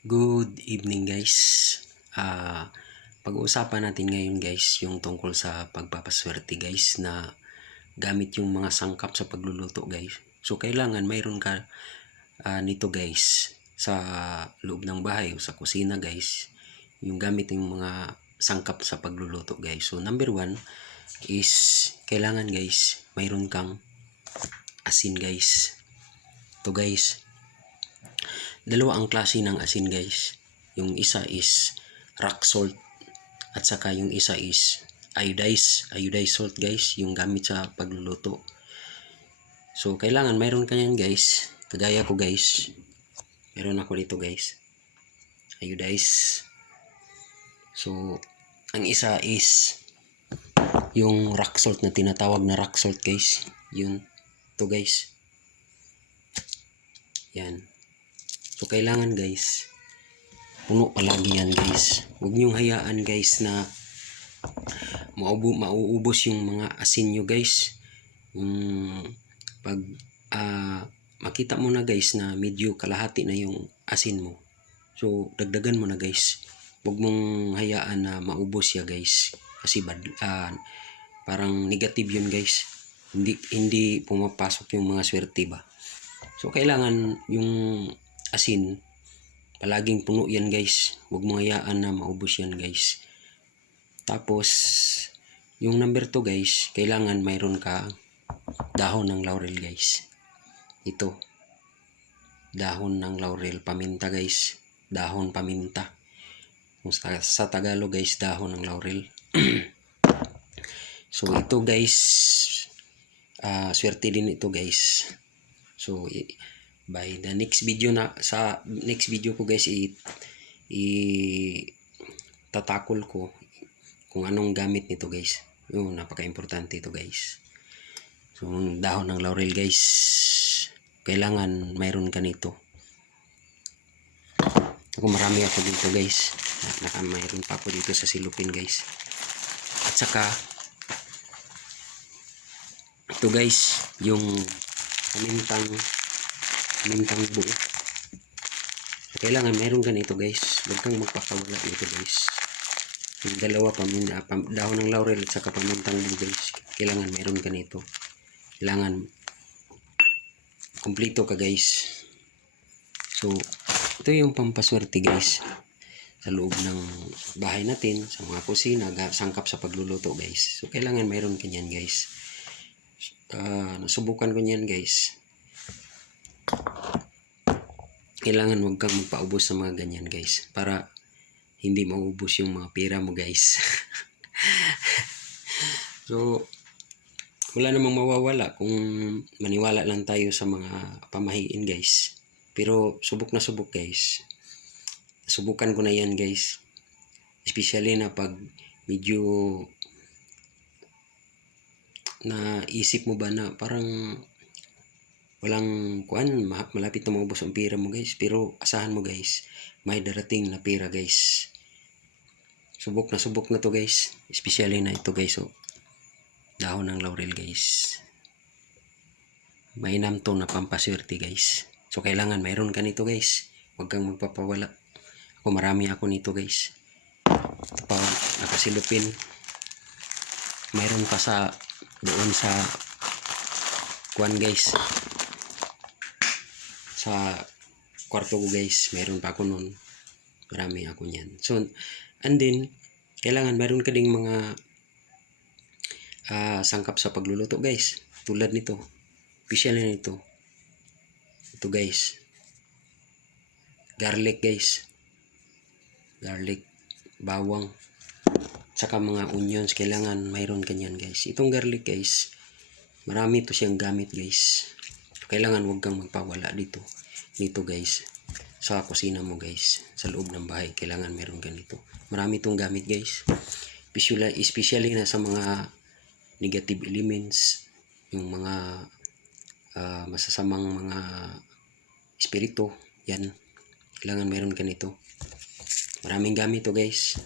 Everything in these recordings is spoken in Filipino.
Good evening guys. Pag-uusapan natin ngayon guys yung tungkol sa pagpapaswerte guys na gamit yung mga sangkap sa pagluluto guys. So kailangan mayroon ka nito guys sa loob ng bahay o sa kusina guys. Yung gamit yung mga sangkap sa pagluluto guys. So number 1 is kailangan guys mayroon kang asin guys. To guys, dalawa ang klase ng asin guys. Yung isa is rock salt at saka yung isa is iodized salt guys, yung gamit sa pagluluto. So kailangan mayroon ka yan guys. Kagaya ko guys, meron ako dito guys, iodized. So ang isa is yung rock salt na tinatawag na rock salt guys. Yun to guys. Yan. So kailangan guys, puno palagi yan guys. Huwag niyong hayaan guys na mauubos yung mga asin nyo guys. Pag makita mo na guys na medyo kalahati na yung asin mo, so dagdagan mo na guys. Huwag mong hayaan na maubos ya guys. Kasi parang negative yun guys. Hindi pumapasok yung mga swerte ba. So kailangan yung asin palaging puno yan guys. Huwag mong hayaan na maubos yan guys. Tapos yung number 2 guys, kailangan mayroon ka dahon ng laurel guys. Ito, dahon ng laurel, paminta guys. Dahon paminta. Sa Tagalog guys, dahon ng laurel. So ito guys, swerte din ito guys. So by the next video sa next video ko guys, tatakol ko kung anong gamit nito guys. Yung napaka-importante ito guys. So dahon ng laurel guys, kailangan mayroon ka nito. Ako marami ako dito guys. Mayroon pa ako dito sa silupin guys. At saka ito guys, yung pamintang buo. Kailangan mayroon ka nito guys. Huwag kang magpakawala nito guys. Yung dalawa, dahon ng laurel at saka pamintang buo guys, kailangan mayroon ka nito. Kailangan kumpleto ka guys. So ito yung pampaswerte guys sa loob ng bahay natin, sa mga kusina, sangkap sa pagluluto guys. So kailangan mayroon ka niyan guys. Nasubukan ko niyan guys. Kailangan huwag kang magpaubos sa mga ganyan guys, para hindi maubos yung mga pera mo guys. So wala namang mawawala kung maniwala lang tayo sa mga pamahiin guys. Pero subok na subok guys. Subukan ko na yan guys. Especially na pag medyo naisip mo ba na parang walang malapit na maubos ang pera mo guys, pero asahan mo guys, may darating na pera guys. Subok na to guys, especially na ito guys. So dahon ng laurel guys, mainam to na pampaswerte guys. So kailangan mayroon ka nito guys. Huwag kang magpapawala. Ako marami ako nito guys. Pag nakasilupin, mayroon pa sa doon sa kuan guys, sa kwarto ko guys, mayroon pa ako nun. Marami ako niyan. So and then kailangan mayroon ka ding mga sangkap sa pagluluto guys, tulad nito. Special na nito. Ito guys, garlic guys, garlic, bawang, saka mga onions. Kailangan mayroon kanyan guys. Itong garlic guys, marami to siyang gamit guys. Kailangan huwag kang magpawala dito guys. Sa kusina mo guys, sa loob ng bahay, kailangan mayroon ganito. Marami itong gamit guys. Especially na sa mga negative elements, yung mga masasamang mga espiritu, yan, kailangan mayroon ganito. Maraming gamit to guys.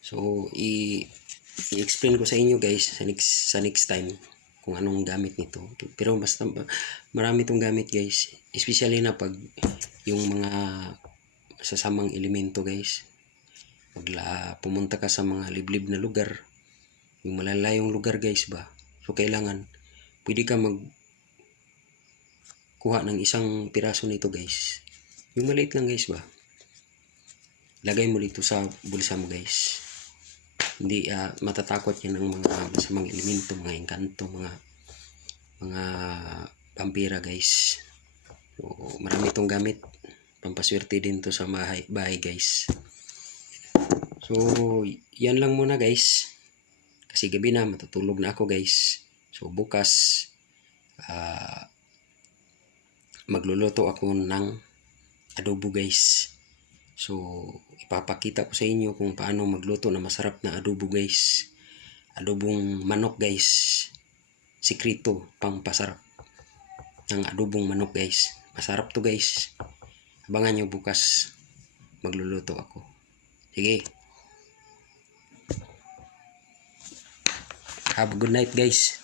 So i-explain ko sa inyo guys sa next time kung anong gamit nito. Pero basta marami itong gamit guys, especially na pag yung mga sasamang elemento guys. Pumunta ka sa mga liblib na lugar, yung malalayong lugar guys ba. So kailangan pwede ka kuha ng isang piraso nito guys. Yung maliit lang guys ba. Lagay mo dito sa bulsa mo guys. Hindi matatakot yan ng mga masamang elemento, mga engkanto, mga vampira guys. So, marami itong gamit. Pampaswerte din to sa bahay guys. So, yan lang muna guys. Kasi gabi na, matutulog na ako guys. So, bukas, magluluto ako ng adobo guys. So, ipapakita ko sa inyo kung paano magluto na masarap na adobo guys. Adobong manok guys. Sikrito, pampasarap ng adobong manok guys. Masarap to guys. Abangan nyo bukas. Magluluto ako. Sige. Have a good night guys.